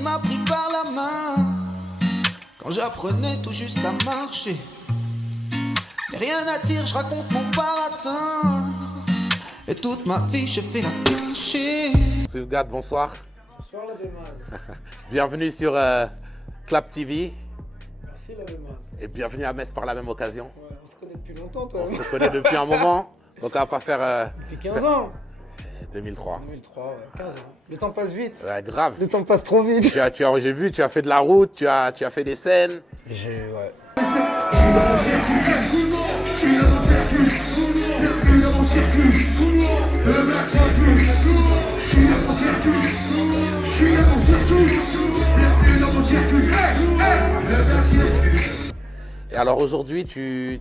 qui m'a pris par la main quand j'apprenais tout juste à marcher. Mais rien à dire, je raconte mon baratin. Et toute ma vie, je fais la cacher. Sylgad, bonsoir. Bonsoir la Démaz. Bienvenue sur Clap TV. Merci la Démaz. Et bienvenue à Metz par la même occasion. Ouais, on se connaît depuis longtemps toi. On se connaît depuis un moment, donc on va pas faire... Depuis 15 ans. 2003. 2003, ouais, 15 ans. Le temps passe vite. Ouais, grave. Le temps passe trop vite. J'ai vu, tu as fait de la route, tu as fait des scènes. Ouais. Et alors aujourd'hui, tu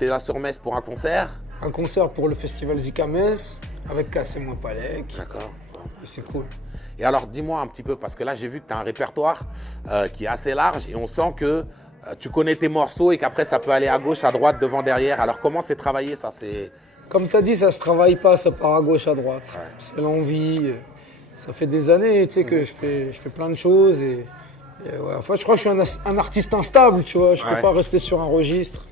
es là sur Metz pour un concert. Un concert pour le festival Zika Metz avec Kassem Wapalek. D'accord. Et c'est cool. Et alors dis-moi un petit peu, parce que là j'ai vu que tu as un répertoire qui est assez large et on sent que tu connais tes morceaux et qu'après ça peut aller à gauche, à droite, devant, derrière. Alors comment c'est travaillé ça? Comme tu as dit, ça se travaille pas, ça part à gauche, à droite. Ouais. C'est l'envie. Ça fait des années tu sais, que je fais plein de choses. Et ouais, enfin, je crois que je suis un artiste instable, tu vois. Je peux pas rester sur un registre.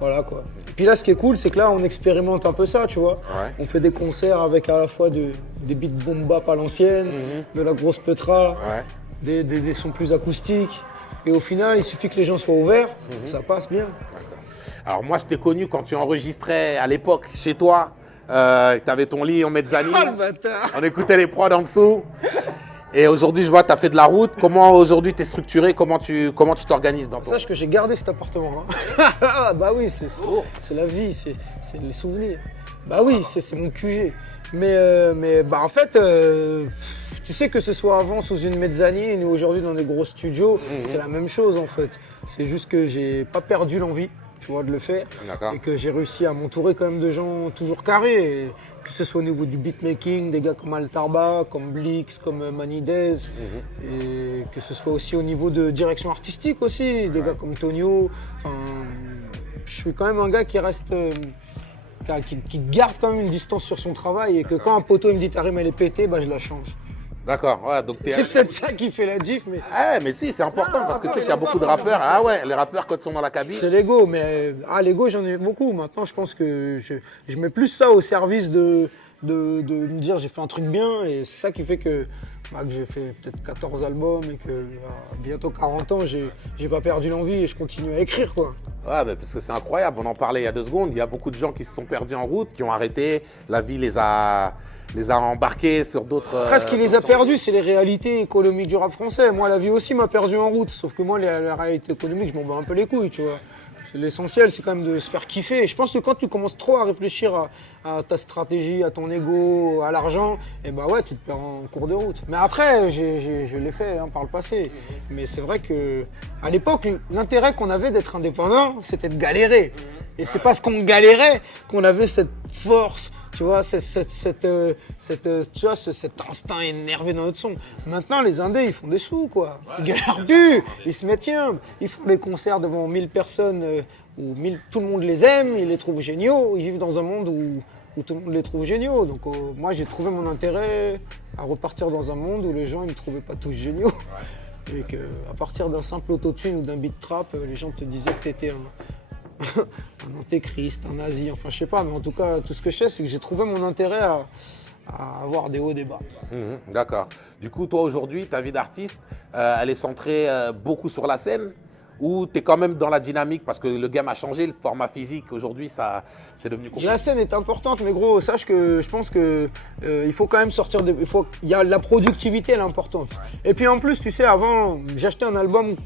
Voilà quoi. Et puis là, ce qui est cool, c'est que là, on expérimente un peu ça, tu vois. Ouais. On fait des concerts avec à la fois des beats boom bap à l'ancienne, de la grosse petra, des sons plus acoustiques. Et au final, il suffit que les gens soient ouverts, ça passe bien. Alors moi je t'ai connu quand tu enregistrais à l'époque chez toi. Tu avais ton lit en mezzanine. Ah le bâtard! On écoutait les prods en dessous. Et aujourd'hui, je vois, tu as fait de la route. Comment aujourd'hui tu es structuré? Comment tu t'organises dans ton... Sache que j'ai gardé cet appartement-là. Bah oui, c'est la vie, c'est les souvenirs. Bah oui, c'est mon QG. Mais bah en fait, tu sais que ce soit avant sous une mezzanine ou aujourd'hui dans des gros studios, c'est la même chose en fait. C'est juste que j'ai pas perdu l'envie, tu vois, de le faire. D'accord. Et que j'ai réussi à m'entourer quand même de gens toujours carrés. Et que ce soit au niveau du beatmaking, des gars comme Altarba, comme Blix, comme Manidez, et que ce soit aussi au niveau de direction artistique aussi, des gars comme Tonio. Enfin, je suis quand même un gars qui reste, qui garde quand même une distance sur son travail et que quand un poteau il me dit ta rime elle est pétée, bah je la change. D'accord, ouais, donc C'est peut-être ça qui fait la diff, mais Ah, mais si, c'est important parce que tu sais qu'il y a beaucoup de rappeurs. Ah ouais, les rappeurs quand ils sont dans la cabine. c'est l'ego. Mais l'ego j'en ai beaucoup. Maintenant je pense que je mets plus ça au service de me dire j'ai fait un truc bien et c'est ça qui fait que j'ai fait peut-être 14 albums et que à bientôt 40 ans j'ai pas perdu l'envie et je continue à écrire quoi. Ouais, mais parce que c'est incroyable. On en parlait il y a 2 secondes. Il y a beaucoup de gens qui se sont perdus en route, qui ont arrêté. La vie les a embarqués sur d'autres. Après, ce qui les a perdus, c'est les réalités économiques du rap français. Moi, la vie aussi m'a perdu en route. Sauf que moi, la réalité économique, je m'en bats un peu les couilles, tu vois. L'essentiel, c'est quand même de se faire kiffer. Et je pense que quand tu commences trop à réfléchir à ta stratégie, à ton ego, à l'argent, et bah ouais, tu te perds en cours de route. Mais après, je l'ai fait par le passé. Mais c'est vrai que à l'époque, l'intérêt qu'on avait d'être indépendant, c'était de galérer. Et c'est parce qu'on galérait qu'on avait cette force. Tu vois, cet instinct énervé dans notre son. Maintenant, les indés, ils font des sous, quoi. Ils galèrent plus, ils se mettent humbles. Ils font des concerts devant 1000 personnes où tout le monde les aime, ils les trouvent géniaux. Ils vivent dans un monde où tout le monde les trouve géniaux. Donc moi, j'ai trouvé mon intérêt à repartir dans un monde où les gens ne me trouvaient pas tous géniaux. Et qu'à partir d'un simple autotune ou d'un beat trap, les gens te disaient que t'étais un antéchrist, un nazi, enfin je sais pas, mais en tout cas tout ce que je sais c'est que j'ai trouvé mon intérêt à avoir des hauts et des bas. D'accord. Du coup, toi aujourd'hui, ta vie d'artiste, elle est centrée beaucoup sur la scène ou tu es quand même dans la dynamique parce que le game a changé, le format physique aujourd'hui, c'est devenu compliqué. La scène est importante, mais gros, sache que je pense que il faut quand même sortir il y a la productivité, elle est importante. Et puis en plus, tu sais, avant, j'achetais un album.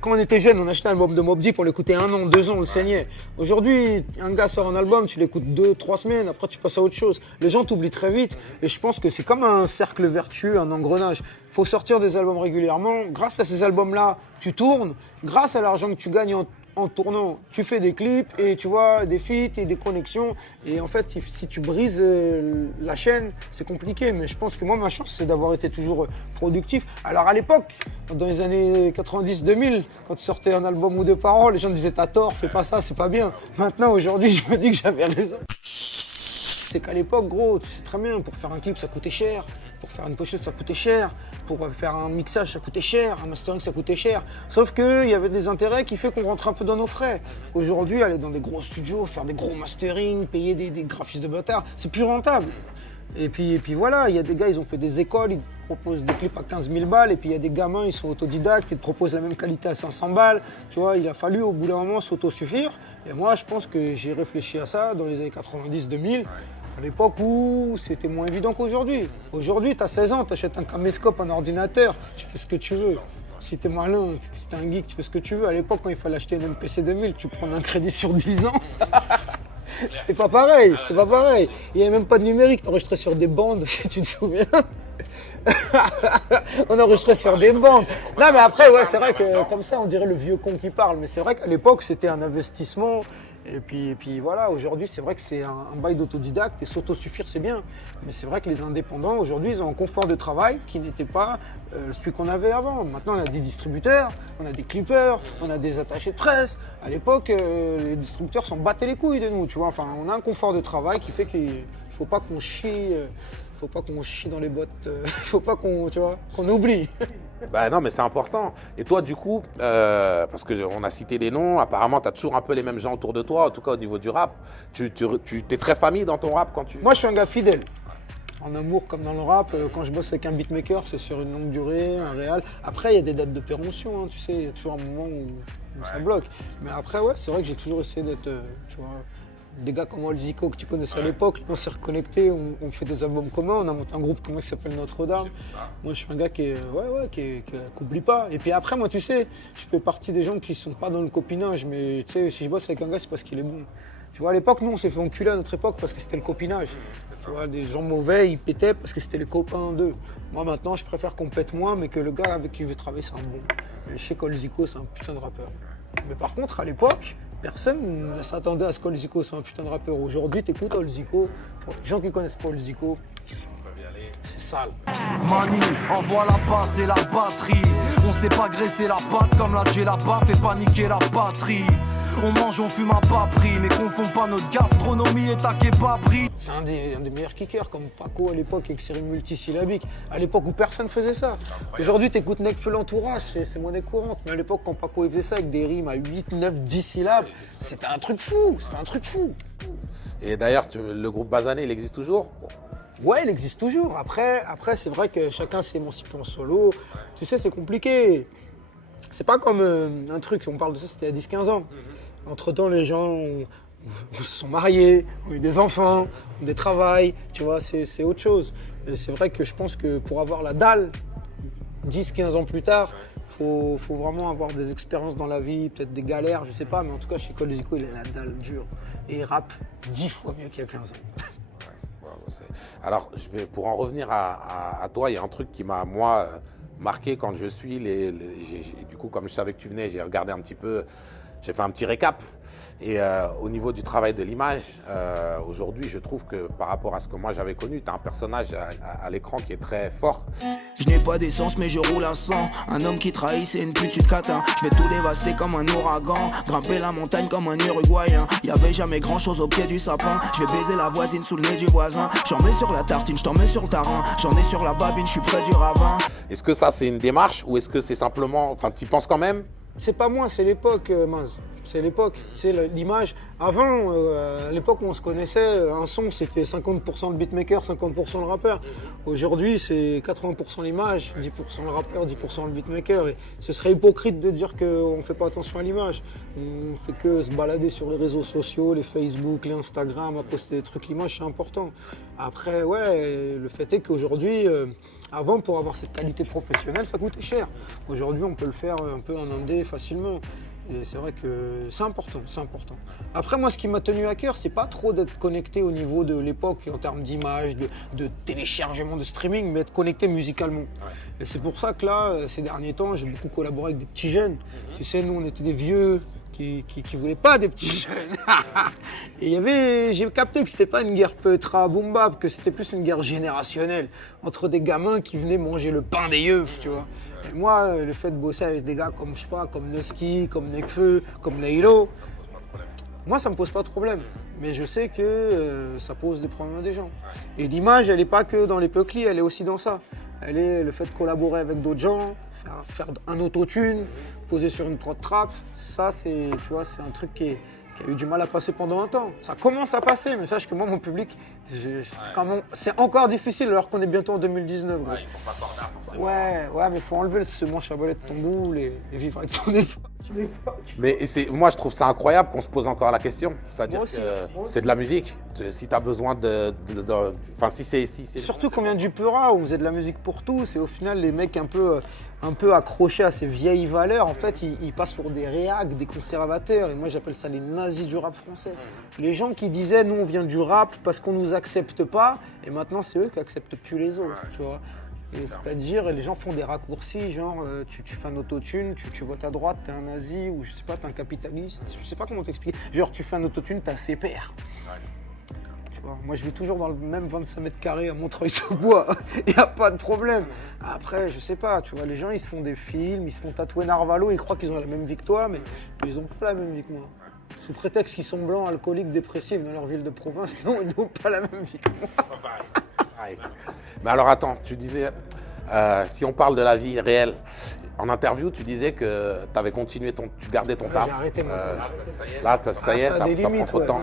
Quand on était jeune, on achetait un album de Mobb Deep, on l'écoutait 1 an, 2 ans, on le saignait. Aujourd'hui, un gars sort un album, tu l'écoutes 2, 3 semaines, après tu passes à autre chose. Les gens t'oublient très vite et je pense que c'est comme un cercle vertueux, un engrenage. Il faut sortir des albums régulièrement. Grâce à ces albums-là, tu tournes. Grâce à l'argent que tu gagnes en tournant, tu fais des clips et tu vois des feats et des connexions. Et en fait, si tu brises la chaîne, c'est compliqué. Mais je pense que moi, ma chance, c'est d'avoir été toujours productif. Alors à l'époque, dans les années 90-2000, quand tu sortais un album ou 2 par an, les gens disaient t'as tort, fais pas ça, c'est pas bien. Maintenant, aujourd'hui, je me dis que j'avais raison. C'est qu'à l'époque, gros, tu sais très bien, pour faire un clip, ça coûtait cher. Pour faire une pochette, ça coûtait cher. Pour faire un mixage, ça coûtait cher. Un mastering, ça coûtait cher. Sauf qu'il y avait des intérêts qui fait qu'on rentre un peu dans nos frais. Aujourd'hui, aller dans des gros studios, faire des gros mastering, payer des graphistes de bâtards, c'est plus rentable. Et puis voilà, il y a des gars, ils ont fait des écoles, ils te proposent des clips à 15 000 balles. Et puis il y a des gamins, ils sont autodidactes, ils te proposent la même qualité à 500 balles. Tu vois, il a fallu au bout d'un moment s'autosuffire. Et moi, je pense que j'ai réfléchi à ça dans les années 90-2000. À l'époque où c'était moins évident qu'aujourd'hui. Aujourd'hui, tu as 16 ans, tu achètes un caméscope, un ordinateur, tu fais ce que tu veux. Si tu es malin, si tu es un geek, tu fais ce que tu veux. À l'époque, quand il fallait acheter une MPC 2000, tu prends un crédit sur 10 ans. C'était pas pareil, c'était pas pareil. Il n'y avait même pas de numérique, tu enregistrais sur des bandes, si tu te souviens. On enregistrait sur des bandes. Non, mais après, ouais, c'est vrai que comme ça, on dirait le vieux con qui parle. Mais c'est vrai qu'à l'époque, c'était un investissement. Et puis voilà, aujourd'hui, c'est vrai que c'est un bail d'autodidacte et s'autosuffire, c'est bien. Mais c'est vrai que les indépendants, aujourd'hui, ils ont un confort de travail qui n'était pas celui qu'on avait avant. Maintenant, on a des distributeurs, on a des clippers, on a des attachés de presse. À l'époque, les distributeurs s'en battaient les couilles de nous, tu vois. Enfin, on a un confort de travail qui fait qu'il ne faut pas qu'on chie. Faut pas qu'on chie dans les bottes, faut pas qu'on oublie. Bah non, mais c'est important. Et toi, du coup, parce qu'on a cité des noms, apparemment, tu as toujours un peu les mêmes gens autour de toi, en tout cas au niveau du rap. Tu es très famille dans ton rap quand tu... Moi, je suis un gars fidèle. En amour comme dans le rap, quand je bosse avec un beatmaker, c'est sur une longue durée, un réal. Après, il y a des dates de péremption, hein, tu sais, il y a toujours un moment où ça bloque. Mais après, ouais, c'est vrai que j'ai toujours essayé d'être, tu vois, des gars comme Olzico que tu connaissais à l'époque, on s'est reconnectés, on fait des albums communs, on a monté un groupe commun qui s'appelle Notre-Dame. Moi, je suis un gars qui n'oublie pas. Et puis après, moi, tu sais, je fais partie des gens qui sont pas dans le copinage, mais tu sais, si je bosse avec un gars, c'est parce qu'il est bon. Tu vois, à l'époque, nous, on s'est fait enculer à notre époque parce que c'était le copinage. Tu vois, des gens mauvais, ils pétaient parce que c'était les copains d'eux. Moi, maintenant, je préfère qu'on pète moins, mais que le gars avec qui je vais travailler, c'est un bon. Et je sais qu'Olzico, c'est un putain de rappeur. Mais par contre, à l'époque, personne ne s'attendait à ce qu'Olzico soit un putain de rappeur. Aujourd'hui, t'écoutes Olzico, pour les gens qui connaissent pas Olzico, c'est sale. Mani, envoie la passe et la batterie. On sait pas graisser la patte comme la djellaba fait paniquer la patrie. On mange, on fume à pas prix, mais confond pas notre gastronomie et ta kebabri. C'est un des meilleurs kickers, comme Paco à l'époque avec série multisyllabique. À l'époque où personne faisait ça. Aujourd'hui, t'écoutes Nekfeu l'entourage, c'est monnaie courante. Mais à l'époque, quand Paco faisait ça avec des rimes à 8, 9, 10 syllabes, c'était un truc fou, c'était un truc fou. Et d'ailleurs, le groupe Basané, il existe toujours? Ouais, il existe toujours. Après c'est vrai que chacun s'est émancipé en solo. Tu sais, c'est compliqué. C'est pas comme un truc, on parle de ça, c'était à 10-15 ans. Entre-temps, les gens se sont mariés, ont eu des enfants, ont des travails, tu vois, c'est autre chose. Et c'est vrai que je pense que pour avoir la dalle, 10-15 ans plus tard, faut vraiment avoir des expériences dans la vie, peut-être des galères, je sais pas, mais en tout cas, chez Olzico, il a la dalle dure. Et il rappe 10 fois mieux qu'il y a 15 ans. Alors, pour en revenir à toi, il y a un truc qui m'a, moi, marqué quand je suis. Du coup, comme je savais que tu venais, j'ai regardé un petit peu, j'ai fait un petit récap. Et au niveau du travail de l'image, aujourd'hui, je trouve que par rapport à ce que moi j'avais connu, tu as un personnage à l'écran qui est très fort. Je n'ai pas d'essence mais je roule à 100. Un homme qui trahit c'est une pute catin. Je vais tout dévaster comme un ouragan, grimper la montagne comme un Uruguayen. Y'avait jamais grand chose au pied du sapin. Je vais baiser la voisine sous le nez du voisin. J'en mets sur la tartine, je t'en mets sur le tarin. J'en ai sur la babine, je suis près du ravin. Est-ce que ça c'est une démarche ou est-ce que c'est simplement, enfin tu y penses quand même? C'est pas moi, c'est l'époque, Maz. C'est l'époque, c'est l'image. Avant, à l'époque où on se connaissait, un son c'était 50% le beatmaker, 50% le rappeur. Aujourd'hui, c'est 80% l'image, 10% le rappeur, 10% le beatmaker. Et ce serait hypocrite de dire qu'on ne fait pas attention à l'image. On fait que se balader sur les réseaux sociaux, les Facebook, les Instagram, à poster des trucs. L'image, c'est important. Après, ouais, le fait est qu'aujourd'hui, avant, pour avoir cette qualité professionnelle, ça coûtait cher. Aujourd'hui, on peut le faire un peu en indé facilement. Et c'est vrai que c'est important, c'est important. Après, moi, ce qui m'a tenu à cœur, c'est pas trop d'être connecté au niveau de l'époque en termes d'image, de téléchargement, de streaming, mais être connecté musicalement. Ouais. Et c'est pour ça que là, ces derniers temps, j'ai beaucoup collaboré avec des petits jeunes. Tu sais, nous, on était des vieux qui voulaient pas des petits jeunes. Et j'ai capté que c'était pas une guerre peutra boom bap, que c'était plus une guerre générationnelle entre des gamins qui venaient manger le pain des yeux, tu vois. Et moi, le fait de bosser avec des gars comme, je sais pas, comme Nuski, comme Nekfeu, comme Nailo, Moi, ça me pose pas de problème. Mais je sais que ça pose des problèmes à des gens. Et l'image, elle n'est pas que dans les Peuclis, elle est aussi dans ça. Elle est le fait de collaborer avec d'autres gens, faire un autotune, poser sur une prod trap. Ça, c'est un truc qui a eu du mal à passer pendant un temps. Ça commence à passer, mais sache que moi, mon public, c'est encore difficile alors qu'on est bientôt en 2019. Ouais, ils sont pas cordards forcément. Ouais, mais il faut enlever ce manche à balai de ton boule et vivre avec ton époque. Mais moi, je trouve ça incroyable qu'on se pose encore la question. C'est-à-dire Moi aussi, que c'est de la musique. Si tu as besoin Enfin, si c'est. Surtout qu'on vient du Peura, où on faisait de la musique pour tous, et au final, les mecs un peu accrochés à ces vieilles valeurs, en fait, ils passent pour des réacs, des conservateurs, et moi j'appelle ça les nazis du rap français. Les gens qui disaient, nous on vient du rap parce qu'on nous accepte pas, et maintenant c'est eux qui acceptent plus les autres, tu vois. C'est-à-dire, les gens font des raccourcis, genre tu fais un autotune, tu votes à droite, t'es un nazi, ou je sais pas, t'es un capitaliste, je sais pas comment t'expliquer. Genre tu fais un autotune, t'as ses pairs. Moi, je vis toujours dans le même 25 mètres carrés à Montreuil-sous-Bois. Il n'y a pas de problème. Après, je sais pas, tu vois, les gens, ils se font des films, ils se font tatouer Narvalo, ils croient qu'ils ont la même vie que toi, mais ils n'ont pas la même vie que moi. Sous prétexte qu'ils sont blancs, alcooliques, dépressifs dans leur ville de province, non, ils n'ont pas la même vie que moi. Mais alors, attends, tu disais, si on parle de la vie réelle, en interview, tu disais que tu avais continué tu gardais ton taf. J'ai arrêté mon taf. Là, ça y est, ça prend trop de temps.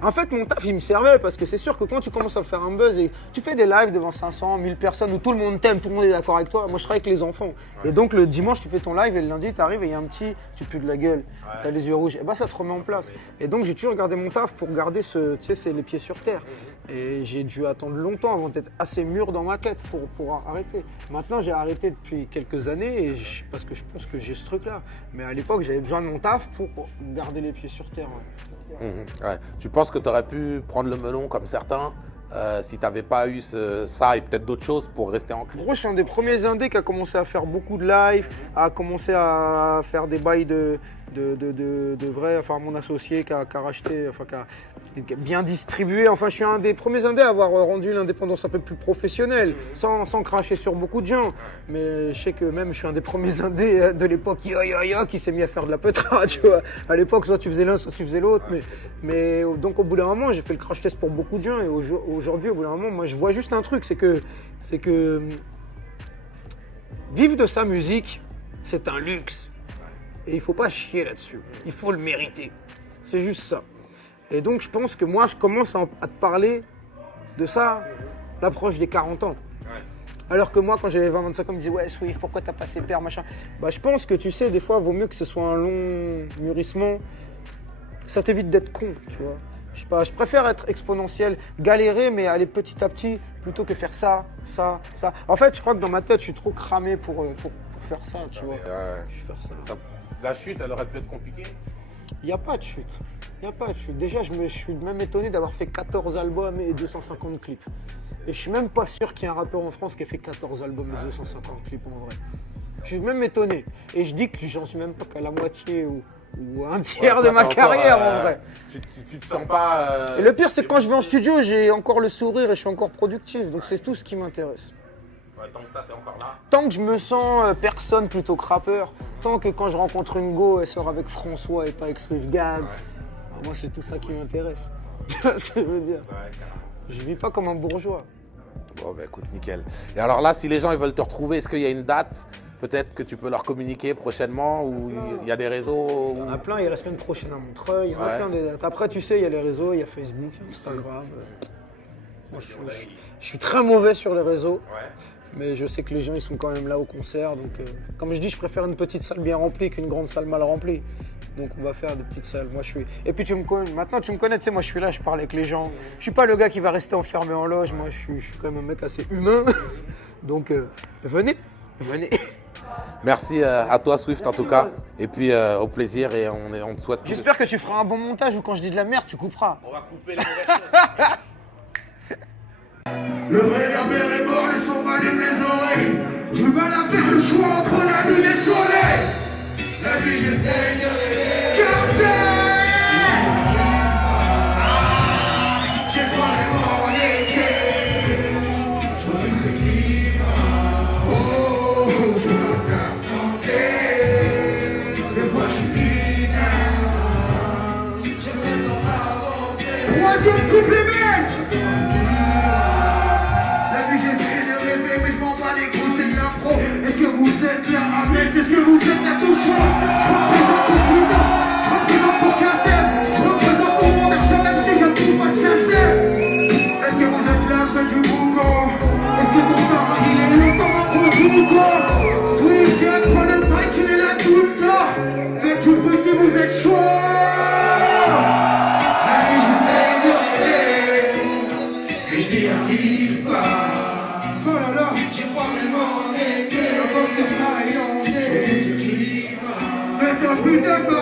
En fait, mon taf, il me servait parce que c'est sûr que quand tu commences à faire un buzz et tu fais des lives devant 500, 1000 personnes où tout le monde t'aime, tout le monde est d'accord avec toi. Moi, je travaille avec les enfants. Et donc, le dimanche, tu fais ton live et le lundi, tu arrives et il y a un petit, tu pues de la gueule, tu as les yeux rouges. Et bah, ça te remet en place. Et donc, j'ai toujours gardé mon taf pour garder les pieds sur terre. Et j'ai dû attendre longtemps avant d'être assez mûr dans ma tête pour arrêter. Maintenant, j'ai arrêté depuis quelques années parce que je pense que j'ai ce truc-là. Mais à l'époque, j'avais besoin de mon taf pour garder les pieds sur terre. Ouais. Tu penses que tu aurais pu prendre le melon comme certains si tu n'avais pas eu ça et peut-être d'autres choses pour rester en clé? En gros, je suis un des premiers indés qui a commencé à faire beaucoup de live, à commencer à faire des bails de vrai, enfin mon associé qui a racheté, enfin qui a bien distribué. Enfin, je suis un des premiers indés à avoir rendu l'indépendance un peu plus professionnelle, sans cracher sur beaucoup de gens. Mais je sais que même je suis un des premiers indés de l'époque qui s'est mis à faire de la petra, tu vois. À l'époque, soit tu faisais l'un, soit tu faisais l'autre. Mais donc au bout d'un moment, j'ai fait le crash test pour beaucoup de gens. Et aujourd'hui, au bout d'un moment, moi je vois juste un truc, c'est que vivre de sa musique, c'est un luxe. Et il ne faut pas chier là-dessus. Il faut le mériter. C'est juste ça. Et donc, je pense que moi, je commence à te parler de ça, l'approche des 40 ans. Alors que moi, quand j'avais 20-25 ans, ils me disaient « Ouais, Swift, pourquoi t'as pas ces pères, machin ?» Bah, je pense que, tu sais, des fois, il vaut mieux que ce soit un long mûrissement. Ça t'évite d'être con, tu vois. Je sais pas, je préfère être exponentiel, galérer, mais aller petit à petit, plutôt que faire ça. En fait, je crois que dans ma tête, je suis trop cramé pour faire ça, tu vois. Je vais faire ça. La chute, elle aurait pu être compliquée? Il n'y a pas de chute. Déjà, je suis même étonné d'avoir fait 14 albums et 250 clips. Et je suis même pas sûr qu'il y ait un rappeur en France qui ait fait 14 albums et 250 clips en vrai. Je suis même étonné. Et je dis que j'en suis même pas qu'à la moitié ou un tiers de ma carrière en vrai. Tu te sens pas... Et le pire, c'est que quand je vais en studio, j'ai encore le sourire et je suis encore productif. Donc c'est tout ce qui m'intéresse. Tant que ça, c'est encore là. Tant que je me sens personne plutôt que rappeur, tant que quand je rencontre une go, elle sort avec François et pas avec Swift Gang, moi c'est tout ça qui m'intéresse. Tu vois ce que je veux dire? Je vis pas comme un bourgeois. Bon, bah écoute, nickel. Et alors là, si les gens ils veulent te retrouver, est-ce qu'il y a une date peut-être que tu peux leur communiquer prochainement ou il y a des réseaux Il y en a plein, il y a la semaine prochaine à Montreuil, il y en a plein des dates. Après, tu sais, il y a les réseaux, il y a Facebook, Instagram. Moi, je suis très mauvais sur les réseaux. Mais je sais que les gens ils sont quand même là au concert, donc comme je dis, je préfère une petite salle bien remplie qu'une grande salle mal remplie. Donc on va faire des petites salles. Moi je suis. Et puis maintenant tu me connais, tu sais, moi je suis là, je parle avec les gens. Je suis pas le gars qui va rester enfermé en loge. Moi je suis quand même un mec assez humain. Donc venez. Merci à toi Swift en tout cas. Et puis au plaisir et on te souhaite. J'espère que tu feras un bon montage ou quand je dis de la merde, tu couperas. On va couper les mauvaises choses. Le réverbère est mort, les sons m'allument les oreilles. J'ai du mal à faire le choix entre la lune et le soleil. La nuit j'essaie de rêver. J'ai froidement l'été. Je retrouve ce climat. Oh, je vois ta santé. Des fois je suis minable. J'aimerais Deuxième couplet baisse. La vie j'essaie de rêver mais je m'en bats les couilles, c'est de l'impro. Est-ce que vous êtes là à Metz? Est-ce que vous êtes là touchant? Je représente pour Twitter, je représente pour Cassel, je représente pour mon argent même si je ne trouve pas de Cassel. Est-ce que vous êtes là, faites du boucan? Est-ce que ton parent il est long comme un gros boucan? Sweet Gun, prends le mic, il est là tout le temps. Faites du bruit si vous êtes chaud. La vie j'essaie de rêver, mais je n'y arrive pas. Oh là là, J'ai froid même en été, encore c'est pas inondé. je quitte ce climat. Fais un putain de